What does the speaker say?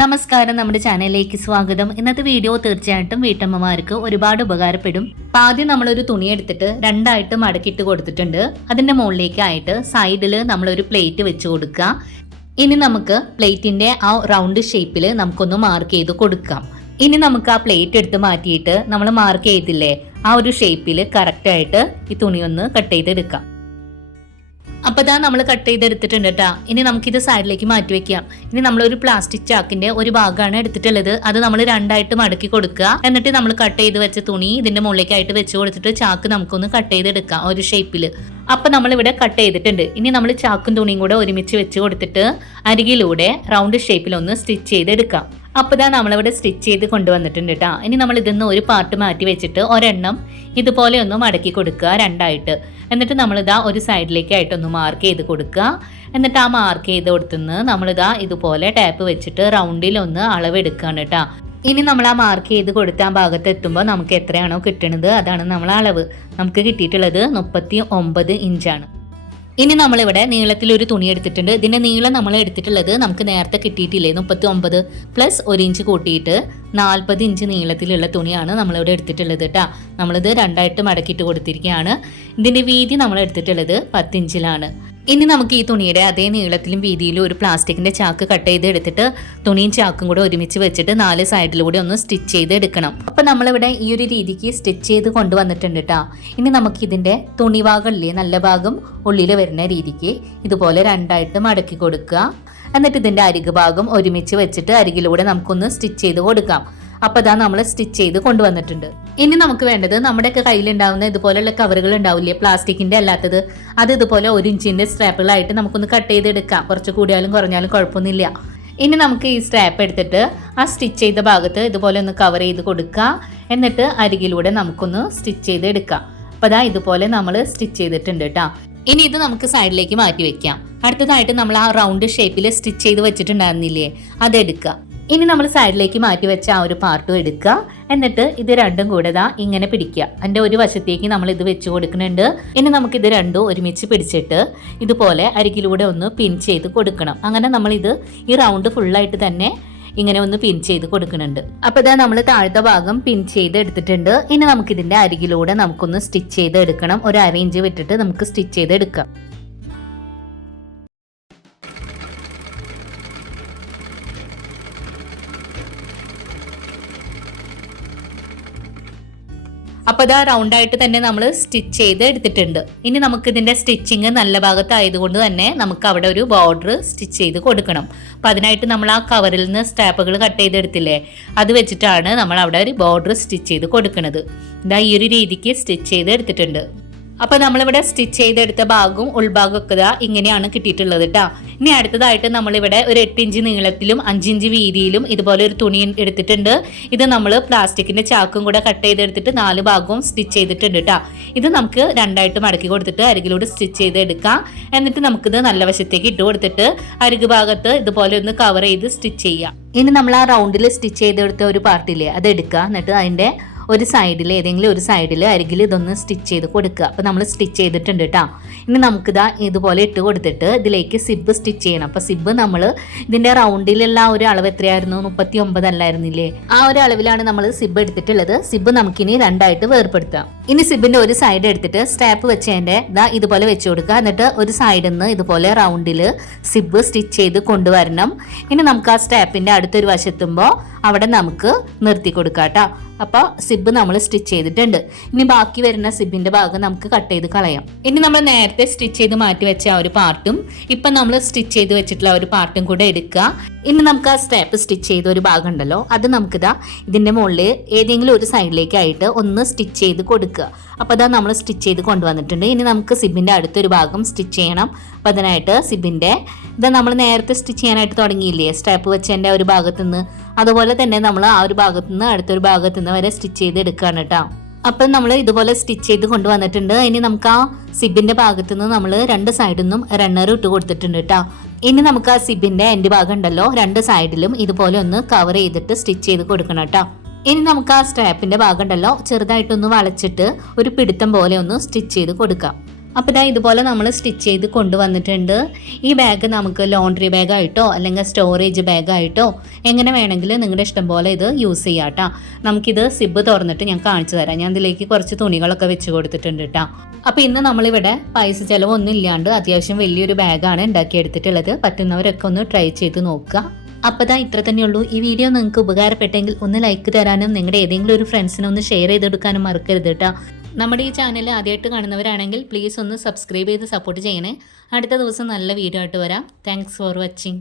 നമസ്കാരം, നമ്മുടെ ചാനലിലേക്ക് സ്വാഗതം. ഇന്നത്തെ വീഡിയോ തീർച്ചയായിട്ടും വീട്ടമ്മമാർക്ക് ഒരുപാട് ഉപകാരപ്പെടും. ആദ്യം നമ്മളൊരു തുണി എടുത്തിട്ട് രണ്ടായിട്ട് മടക്കിയിട്ട് കൊടുത്തിട്ടുണ്ട്. അതിന്റെ മുകളിലേക്കായിട്ട് സൈഡിൽ നമ്മളൊരു പ്ലേറ്റ് വെച്ച് കൊടുക്കുക. ഇനി നമുക്ക് പ്ലേറ്റിന്റെ ആ റൗണ്ട് ഷേപ്പിൽ നമുക്കൊന്ന് മാർക്ക് ചെയ്ത് കൊടുക്കാം. ഇനി നമുക്ക് ആ പ്ലേറ്റ് എടുത്ത് മാറ്റിയിട്ട് നമ്മൾ മാർക്ക് ചെയ്തില്ലേ ആ ഒരു ഷേപ്പിൽ കറക്റ്റായിട്ട് ഈ തുണി ഒന്ന് കട്ട് ചെയ്തെടുക്കാം. അപ്പോൾ ഇതാ നമ്മൾ കട്ട് ചെയ്തെടുത്തിട്ടുണ്ട് കേട്ടോ. ഇനി നമുക്കിത് സൈഡിലേക്ക് മാറ്റി വെക്കാം. ഇനി നമ്മളൊരു പ്ലാസ്റ്റിക് ചാക്കിന്റെ ഒരു ഭാഗമാണ് എടുത്തിട്ടുള്ളത്. അത് നമ്മൾ രണ്ടായിട്ട് മടക്കി കൊടുക്കുക. എന്നിട്ട് നമ്മൾ കട്ട് ചെയ്ത് വെച്ച തുണി ഇതിന്റെ മുകളിലേക്കായിട്ട് വെച്ച് കൊടുത്തിട്ട് ചാക്ക് നമുക്കൊന്ന് കട്ട് ചെയ്തെടുക്കാം ഒരു ഷേപ്പിൽ. അപ്പം നമ്മളിവിടെ കട്ട് ചെയ്തിട്ടുണ്ട്. ഇനി നമ്മൾ ചാക്കും തുണിയും കൂടെ ഒരുമിച്ച് വെച്ച് കൊടുത്തിട്ട് അരികിലൂടെ റൗണ്ട് ഷേപ്പിലൊന്ന് സ്റ്റിച്ച് ചെയ്തെടുക്കാം. അപ്പോൾ ഇതാ നമ്മളിവിടെ സ്റ്റിച്ച് ചെയ്ത് കൊണ്ടുവന്നിട്ടുണ്ട് കേട്ടോ. ഇനി നമ്മൾ ഇതിന്ന് ഒരു പാർട്ട് മാറ്റി വെച്ചിട്ട് ഒരെണ്ണം ഇതുപോലെ ഒന്ന് മടക്കി കൊടുക്കുക രണ്ടായിട്ട്. എന്നിട്ട് നമ്മളിതാ ഒരു സൈഡിലേക്കായിട്ടൊന്ന് മാർക്ക് ചെയ്ത് കൊടുക്കുക. എന്നിട്ട് ആ മാർക്ക് ചെയ്ത് കൊടുത്തുനിന്ന് നമ്മളിതാ ഇതുപോലെ ടാപ്പ് വെച്ചിട്ട് റൗണ്ടിലൊന്ന് അളവെടുക്കുകയാണ് കേട്ടോ. ഇനി നമ്മൾ ആ മാർക്ക് ചെയ്ത് കൊടുത്ത ആ ഭാഗത്ത് എത്തുമ്പോൾ നമുക്ക് എത്രയാണോ കിട്ടുന്നത് അതാണ് നമ്മൾ അളവ്. നമുക്ക് കിട്ടിയിട്ടുള്ളത് 39 ഇഞ്ചാണ്. ഇനി നമ്മളിവിടെ നീളത്തിലൊരു തുണി എടുത്തിട്ടുണ്ട്. ഇതിൻ്റെ നീളം നമ്മൾ എടുത്തിട്ടുള്ളത് നമുക്ക് നേരത്തെ കിട്ടിയിട്ടില്ലേ 39 പ്ലസ് 1 ഇഞ്ച് കൂട്ടിയിട്ട് 40 ഇഞ്ച് നീളത്തിലുള്ള തുണിയാണ് നമ്മളിവിടെ എടുത്തിട്ടുള്ളത് കേട്ടോ. നമ്മളിത് രണ്ടായിട്ട് മടക്കിയിട്ട് കൊടുത്തിരിക്കുകയാണ്. ഇതിൻ്റെ വീതി നമ്മൾ എടുത്തിട്ടുള്ളത് 10 ഇഞ്ചിലാണ്. ഇനി നമുക്ക് ഈ തുണിയുടെ അതേ നീളത്തിലും വീതിയിലും ഒരു പ്ലാസ്റ്റിക്കിന്റെ ചാക്ക് കട്ട് ചെയ്ത് എടുത്തിട്ട് തുണിയും ചാക്കും കൂടെ ഒരുമിച്ച് വെച്ചിട്ട് 4 സൈഡിലൂടെ ഒന്ന് സ്റ്റിച്ച് ചെയ്ത് എടുക്കണം. അപ്പൊ നമ്മളിവിടെ ഈ ഒരു രീതിക്ക് സ്റ്റിച്ച് ചെയ്ത് കൊണ്ടുവന്നിട്ടുണ്ട് കേട്ടോ. ഇനി നമുക്ക് ഇതിന്റെ തുണി ഭാഗമില്ലേ നല്ല ഭാഗം ഉള്ളിൽ വരുന്ന രീതിക്ക് ഇതുപോലെ രണ്ടായിട്ട് മടക്കി കൊടുക്കുക. എന്നിട്ട് ഇതിന്റെ അരികു ഭാഗം ഒരുമിച്ച് വെച്ചിട്ട് അരികിലൂടെ നമുക്കൊന്ന് സ്റ്റിച്ച് ചെയ്ത് കൊടുക്കാം. അപ്പോൾ ഇതാ നമ്മൾ സ്റ്റിച്ച് ചെയ്ത് കൊണ്ടുവന്നിട്ടുണ്ട്. ഇനി നമുക്ക് വേണ്ടത് നമ്മുടെയൊക്കെ കയ്യിലുണ്ടാവുന്ന ഇതുപോലെയുള്ള കവറുകൾ ഉണ്ടാവില്ലേ പ്ലാസ്റ്റിക്കിന്റെ അല്ലാത്തത്, അത് ഇതുപോലെ 1 ഇഞ്ചിന്റെ സ്ട്രാപ്പുകളായിട്ട് നമുക്കൊന്ന് കട്ട് ചെയ്തെടുക്കാം. കുറച്ച് കൂടിയാലും കുറഞ്ഞാലും കുഴപ്പമൊന്നുമില്ല. ഇനി നമുക്ക് ഈ സ്ട്രാപ്പ് എടുത്തിട്ട് ആ സ്റ്റിച്ച് ചെയ്ത ഭാഗത്ത് ഇതുപോലെ ഒന്ന് കവർ ചെയ്ത് കൊടുക്കുക. എന്നിട്ട് അരികിലൂടെ നമുക്കൊന്ന് സ്റ്റിച്ച് ചെയ്ത് എടുക്കാം. അപ്പോൾ അതാ ഇതുപോലെ നമ്മൾ സ്റ്റിച്ച് ചെയ്തിട്ടുണ്ട് കേട്ടോ. ഇനി ഇത് നമുക്ക് സൈഡിലേക്ക് മാറ്റി വെക്കാം. അടുത്തതായിട്ട് നമ്മൾ ആ റൗണ്ട് ഷേപ്പിൽ സ്റ്റിച്ച് ചെയ്ത് വെച്ചിട്ടുണ്ടായിരുന്നില്ലേ അതെടുക്കുക. ഇനി നമ്മൾ സൈഡിലേക്ക് മാറ്റി വെച്ച ആ ഒരു പാർട്ടും എടുക്കുക. എന്നിട്ട് ഇത് രണ്ടും കൂടെ ഇങ്ങനെ പിടിക്കുക. അതിൻ്റെ ഒരു വശത്തേക്ക് നമ്മൾ ഇത് വെച്ച് കൊടുക്കുന്നുണ്ട്. ഇനി നമുക്കിത് രണ്ടും ഒരുമിച്ച് പിടിച്ചിട്ട് ഇതുപോലെ അരികിലൂടെ ഒന്ന് പിൻ ചെയ്ത് കൊടുക്കണം. അങ്ങനെ നമ്മളിത് ഈ റൗണ്ട് ഫുള്ളായിട്ട് തന്നെ ഇങ്ങനെ ഒന്ന് പിൻ ചെയ്ത് കൊടുക്കുന്നുണ്ട്. അപ്പോൾ ഇതാ നമ്മൾ താഴത്തെ ഭാഗം പിൻ ചെയ്ത് എടുത്തിട്ടുണ്ട്. ഇനി നമുക്കിതിൻ്റെ അരികിലൂടെ നമുക്കൊന്ന് സ്റ്റിച്ച് ചെയ്ത് എടുക്കണം. ഒരു 1/2 ഇഞ്ച് വിട്ടിട്ട് നമുക്ക് സ്റ്റിച്ച് ചെയ്ത് എടുക്കാം. അപ്പോൾ ഇതാ റൗണ്ടായിട്ട് തന്നെ നമ്മൾ സ്റ്റിച്ച് ചെയ്ത് എടുത്തിട്ടുണ്ട്. ഇനി നമുക്ക് ഇതിൻ്റെ സ്റ്റിച്ചിങ് നല്ല ഭാഗത്തായതുകൊണ്ട് തന്നെ നമുക്ക് അവിടെ ഒരു ബോർഡർ സ്റ്റിച്ച് ചെയ്ത് കൊടുക്കണം. അപ്പോൾ അതിനായിട്ട് നമ്മൾ ആ കവറിൽ നിന്ന് സ്ട്രാപ്പുകൾ കട്ട് ചെയ്തെടുത്തില്ലേ അത് വെച്ചിട്ടാണ് നമ്മൾ അവിടെ ഒരു ബോർഡർ സ്റ്റിച്ച് ചെയ്ത് കൊടുക്കുന്നത്. ഇതാ ഈ ഒരു രീതിക്ക് സ്റ്റിച്ച് ചെയ്ത് എടുത്തിട്ടുണ്ട്. അപ്പോൾ നമ്മളിവിടെ സ്റ്റിച്ച് ചെയ്തെടുത്ത ഭാഗവും ഉൾഭാഗവും ഒക്കെ ഇങ്ങനെയാണ് കിട്ടിയിട്ടുള്ളത് കേട്ടോ. ഇനി അടുത്തതായിട്ട് നമ്മളിവിടെ ഒരു 8 ഇഞ്ച് നീളത്തിലും 5 ഇഞ്ച് വീതിയിലും ഇതുപോലെ ഒരു തുണി എടുത്തിട്ടുണ്ട്. ഇത് നമ്മൾ പ്ലാസ്റ്റിക്കിന്റെ ചാക്കും കൂടെ കട്ട് ചെയ്തെടുത്തിട്ട് 4 ഭാഗവും സ്റ്റിച്ച് ചെയ്തിട്ടുണ്ട് കേട്ടോ. ഇത് നമുക്ക് രണ്ടായിട്ട് മടക്കി കൊടുത്തിട്ട് അരികിലൂടെ സ്റ്റിച്ച് ചെയ്തെടുക്കാം. എന്നിട്ട് നമുക്കിത് നല്ല വശത്തേക്ക് ഇട്ട് കൊടുത്തിട്ട് അരികു ഭാഗത്ത് ഇതുപോലെ ഒന്ന് കവർ ചെയ്ത് സ്റ്റിച്ച് ചെയ്യാം. ഇനി നമ്മൾ ആ റൗണ്ടിൽ സ്റ്റിച്ച് ചെയ്തെടുത്ത ഒരു പാർട്ടില്ലേ അത് എടുക്കുക. എന്നിട്ട് അതിൻ്റെ ഒരു സൈഡിൽ ഏതെങ്കിലും ഒരു സൈഡിൽ അരികിൽ ഇതൊന്ന് സ്റ്റിച്ച് ചെയ്ത് കൊടുക്കുക. അപ്പോൾ നമ്മൾ സ്റ്റിച്ച് ചെയ്തിട്ടുണ്ട് കേട്ടോ. ഇനി നമുക്കിതാ ഇതുപോലെ ഇട്ട് കൊടുത്തിട്ട് ഇതിലേക്ക് സിബ് സ്റ്റിച്ച് ചെയ്യണം. അപ്പോൾ സിബ് നമ്മൾ ഇതിൻ്റെ റൗണ്ടിലുള്ള ഒരു അളവ് എത്രയായിരുന്നു 39 അല്ലായിരുന്നില്ലേ ആ ഒരു അളവിലാണ് നമ്മൾ സിബ് എടുത്തിട്ടുള്ളത്. സിബ് നമുക്കിനി രണ്ടായിട്ട് വേർപ്പെടുത്താം. ഇനി സിബിൻ്റെ ഒരു സൈഡ് എടുത്തിട്ട് സ്ട്രാപ്പ് വെച്ചതിൻ്റെ ഇതുപോലെ വെച്ച് കൊടുക്കുക. എന്നിട്ട് ഒരു സൈഡിൽ നിന്ന് ഇതുപോലെ റൗണ്ടിൽ സിബ് സ്റ്റിച്ച് ചെയ്ത് കൊണ്ടുവരണം. ഇനി നമുക്ക് ആ സ്ട്രാപ്പിൻ്റെ അടുത്തൊരു വശത്തുമ്പോൾ അവിടെ നമുക്ക് നിർത്തി കൊടുക്കാം കേട്ടോ. അപ്പോൾ സിബ് നമ്മൾ സ്റ്റിച്ച് ചെയ്തിട്ടുണ്ട്. ഇനി ബാക്കി വരുന്ന സിബിന്റെ ഭാഗം നമുക്ക് കട്ട് ചെയ്ത് കളയാം. ഇനി നമ്മൾ നേരത്തെ സ്റ്റിച്ച് ചെയ്ത് മാറ്റി വെച്ച ആ ഒരു പാർട്ടും ഇപ്പം നമ്മൾ സ്റ്റിച്ച് ചെയ്ത് വെച്ചിട്ടുള്ള ഒരു പാർട്ടും കൂടെ എടുക്കുക. ഇനി നമുക്ക് ആ സ്ട്രാപ്പ് സ്റ്റിച്ച് ചെയ്ത ഒരു ഭാഗം ഉണ്ടല്ലോ അത് നമുക്കിതാ ഇതിന്റെ മുകളിൽ ഏതെങ്കിലും ഒരു സൈഡിലേക്കായിട്ട് ഒന്ന് സ്റ്റിച്ച് ചെയ്ത് കൊടുക്കുക. അപ്പോൾ അതാ നമ്മൾ സ്റ്റിച്ച് ചെയ്ത് കൊണ്ടുവന്നിട്ടുണ്ട്. ഇനി നമുക്ക് സിബിന്റെ അടുത്തൊരു ഭാഗം സ്റ്റിച്ച് ചെയ്യണം. അപ്പോൾ അതിനായിട്ട് സിബിന്റെ നമ്മൾ നേരത്തെ സ്റ്റിച്ച് ചെയ്യാനായിട്ട് തുടങ്ങിയില്ലേ സ്ട്രാപ്പ് വെച്ചതിൻ്റെ ഒരു ഭാഗത്തുനിന്ന്, അതുപോലെ തന്നെ നമ്മൾ ആ ഒരു ഭാഗത്തുനിന്ന് അടുത്തൊരു ഭാഗത്തുനിന്ന് വരെ സ്റ്റിച്ച് ചെയ്ത് എടുക്കുകയാണ് കേട്ടോ. അപ്പം നമ്മൾ ഇതുപോലെ സ്റ്റിച്ച് ചെയ്ത് കൊണ്ടുവന്നിട്ടുണ്ട്. ഇനി നമുക്ക് ആ സിബിന്റെ ഭാഗത്തുനിന്ന് നമ്മൾ 2 സൈഡിൽ നിന്നും റണ്ണർ ഇട്ട് കൊടുത്തിട്ടുണ്ട് കേട്ടോ. ഇനി നമുക്ക് ആ സിബിന്റെ എൻഡ് ഭാഗം ഉണ്ടല്ലോ 2 സൈഡിലും ഇതുപോലെ ഒന്ന് കവർ ചെയ്തിട്ട് സ്റ്റിച്ച് ചെയ്ത് കൊടുക്കണം കേട്ടോ. ഇനി നമുക്ക് ആ സ്ട്രാപ്പിന്റെ ഭാഗം ഉണ്ടല്ലോ ചെറുതായിട്ടൊന്ന് വളച്ചിട്ട് ഒരു പിടുത്തം പോലെ ഒന്ന് സ്റ്റിച്ച് ചെയ്ത് കൊടുക്കാം. അപ്പോൾ ഇതാ ഇതുപോലെ നമ്മൾ സ്റ്റിച്ച് ചെയ്ത് കൊണ്ടുവന്നിട്ടുണ്ട്. ഈ ബാഗ് നമുക്ക് ലോണ്ട്രി ബാഗായിട്ടോ അല്ലെങ്കിൽ സ്റ്റോറേജ് ബാഗായിട്ടോ എങ്ങനെ വേണമെങ്കിലും നിങ്ങളുടെ ഇഷ്ടം പോലെ ഇത് യൂസ് ചെയ്യാം കേട്ടോ. നമുക്കിത് സിബ് തുറന്നിട്ട് ഞാൻ കാണിച്ചു തരാം. ഞാൻ ഇതിലേക്ക് കുറച്ച് തുണികളൊക്കെ വെച്ച് കൊടുത്തിട്ടുണ്ട് കേട്ടോ. അപ്പോൾ ഇന്ന് നമ്മളിവിടെ പൈസ ചിലവൊന്നും ഇല്ലാണ്ട് അത്യാവശ്യം വലിയൊരു ബാഗാണ് ഉണ്ടാക്കിയെടുത്തിട്ടുള്ളത്. പറ്റുന്നവരൊക്കെ ഒന്ന് ട്രൈ ചെയ്ത് നോക്കുക. അപ്പോൾ ദാ ഇത്ര തന്നെയുള്ളൂ. ഈ വീഡിയോ നിങ്ങൾക്ക് ഉപകാരപ്പെട്ടെങ്കിൽ ഒന്ന് ലൈക്ക് തരാനും നിങ്ങളുടെ ഏതെങ്കിലും ഒരു ഫ്രണ്ട്സിനെ ഒന്ന് ഷെയർ ചെയ്തെടുക്കാനും മറക്കരുത് കേട്ടോ. നമ്മുടെ ഈ ചാനൽ ആദ്യമായിട്ട് കാണുന്നവരാണെങ്കിൽ പ്ലീസ് ഒന്ന് സബ്സ്ക്രൈബ് ചെയ്ത് സപ്പോർട്ട് ചെയ്യണേ. അടുത്ത ദിവസം നല്ല വീഡിയോ ആയിട്ട് വരാം. Thanks for watching.